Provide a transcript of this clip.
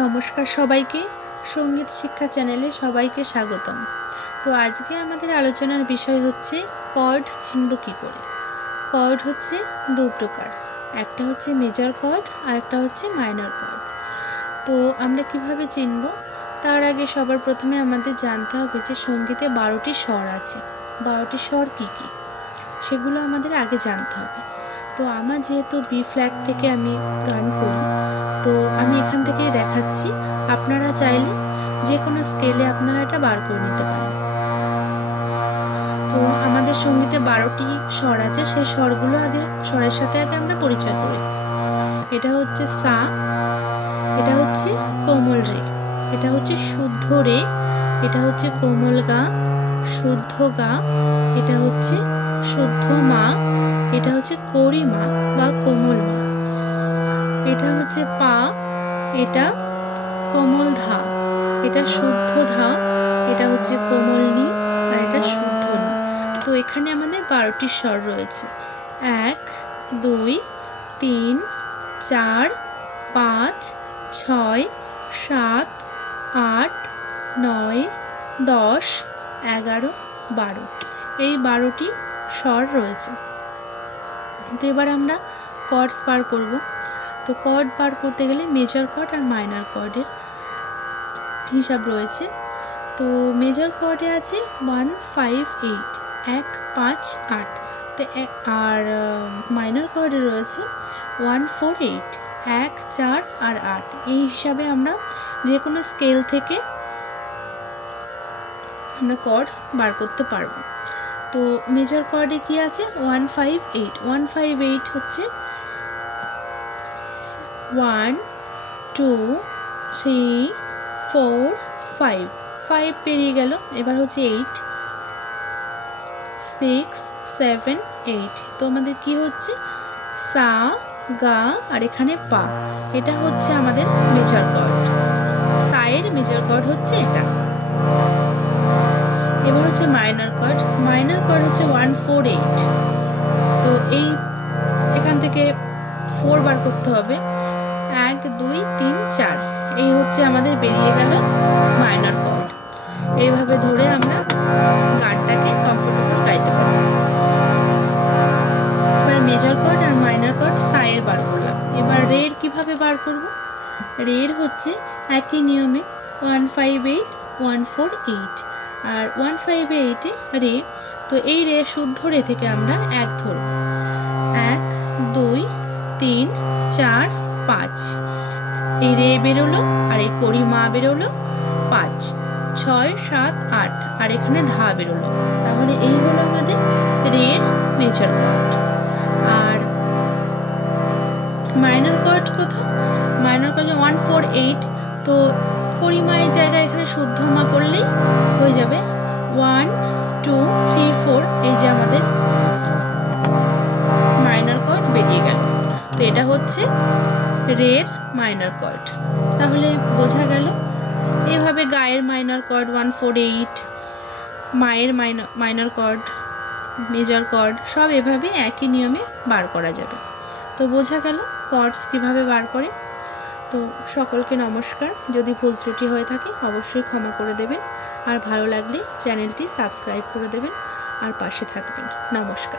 নমস্কার সবাইকে, সঙ্গীত শিক্ষা চ্যানেলে সবাইকে স্বাগতম। তো আজকে আমাদের আলোচনার বিষয় হচ্ছে কর্ড চিনব কী করে। কর্ড হচ্ছে দু প্রকার, একটা হচ্ছে মেজর কর্ড আর একটা হচ্ছে মাইনর কর্ড। তো আমরা কিভাবে চিনব, তার আগে সবার প্রথমে আমাদের জানতে হবে যে সঙ্গীতে 12টি স্বর আছে। 12টি স্বর কী কী সেগুলো আমাদের আগে জানতে হবে। তো আমার যেহেতু বি ফ্ল্যাট থেকে আমি গান করি, তো আমি এখান থেকেই দেখাচ্ছি। আপনারা চাইলে যে কোনো স্কেলে আপনারা এটা বার করে নিতে পারেন। তো আমাদের সঙ্গীতে 12টি স্বর আছে, সেই স্বরগুলো আগে স্বরের সাথে আগে আমরা পরিচয় করে দিই। এটা হচ্ছে সা, এটা হচ্ছে কোমল রে, এটা হচ্ছে শুদ্ধ রে, এটা হচ্ছে কোমল গা, শুদ্ধ গা, এটা হচ্ছে শুদ্ধ মা, এটা হচ্ছে কড়ি মা বা কোমল মা, এটা হচ্ছে পা, এটা কোমল ধা, এটা শুদ্ধ ধা, এটা হচ্ছে কোমল নি, আর এটা শুদ্ধ নি। তো এখানে আমাদের 12টি স্বর রয়েছে। 1, 2, 3, 4, 5, 6, 7, 8, 9, 10, 11, 12, এই 12টি স্বর রয়েছে। তো এবার আমরা কর্ডস বার করব। তো কর্ড বার করতে গেলে মেজর কর্ড আর মাইনর কর্ডের হিসাব রয়েছে। তো মেজর কর্ডে আছে 1, 5, 8, 1, 5, 8। তো আর মাইনর কর্ডে রয়েছে 1, 4, 8, 1, 4 আর 8। এই হিসাবে আমরা যে কোনো স্কেল থেকে আমরা কর্ডস বার করতে পারবো। তো মেজর কর্ডে কি আছে 1, 5, 8। 1, 5, 8 হচ্ছে 1, 2, 3, 4, 5। 5 পেরিয়ে গেল, এবার হচ্ছে 8, 6, 7, 8। তো আমাদের কি হচ্ছে সা, গা আর এখানে পা, এটা হচ্ছে আমাদের মেজর কর্ড। সায়ের মেজর কর্ড হচ্ছে এটা। এবার হচ্ছে মাইনর কর্ড। মাইনর কর্ড হচ্ছে 1, 4, 8। তো এখান থেকে 4 বার করতে হবে। 1, 2, 3, 4, এই হচ্ছে আমাদের বেরিয়ে গেল মাইনর কর্ড। এইভাবে ধরে আমরা গানটাকে কমফোর্টেবল গাইতে পারি। এবার মেজর কর্ড আর মাইনর কর্ড সায়ের বার করলাম। এবার রের কিভাবে বার করব। রের হচ্ছে একই নিয়মে 1, 5, 8, 1, 4, 8 আর 1, 5, 8 রে। তো এই রে শুদ্ধ রে থেকে আমরা 1 ধরব। 1, 2, 3, 4, 5, এই রে বেরোলো আর এই কড়ি মা বেরোলো 5, 6, 7, 8 আর এখানে ধা বেরোলো। তাহলে এই হলো আমাদের রের মেজর কর্ড। আর মাইনর কর্ড কোথাও, মাইনর কর্ড 1, 4, 8। তো কড়ি মায়ের জায়গায় এখানে শুদ্ধ মা করলেই হয়ে যাবে। 1, 2, 3, 4, এই যে আমাদের মাইনর কর্ড বেরিয়ে গেল। তো এটা হচ্ছে রের মাইনর কর্ড। তাহলে বোঝা গেল। এভাবে গায়ের মাইনর কর্ড 1, 4, 8, মায়ের মাইনর কর্ড, মেজর কর্ড সব এভাবে একই নিয়মে বার করা যাবে। তো বোঝা গেল কর্ডস কিভাবে বার করে। তো সকলকে নমস্কার। যদি ভুল ত্রুটি হয়ে থাকে অবশ্যই ক্ষমা করে দেবেন, আর ভালো লাগলে চ্যানেলটি সাবস্ক্রাইব করে দেবেন আর পাশে থাকবেন। নমস্কার।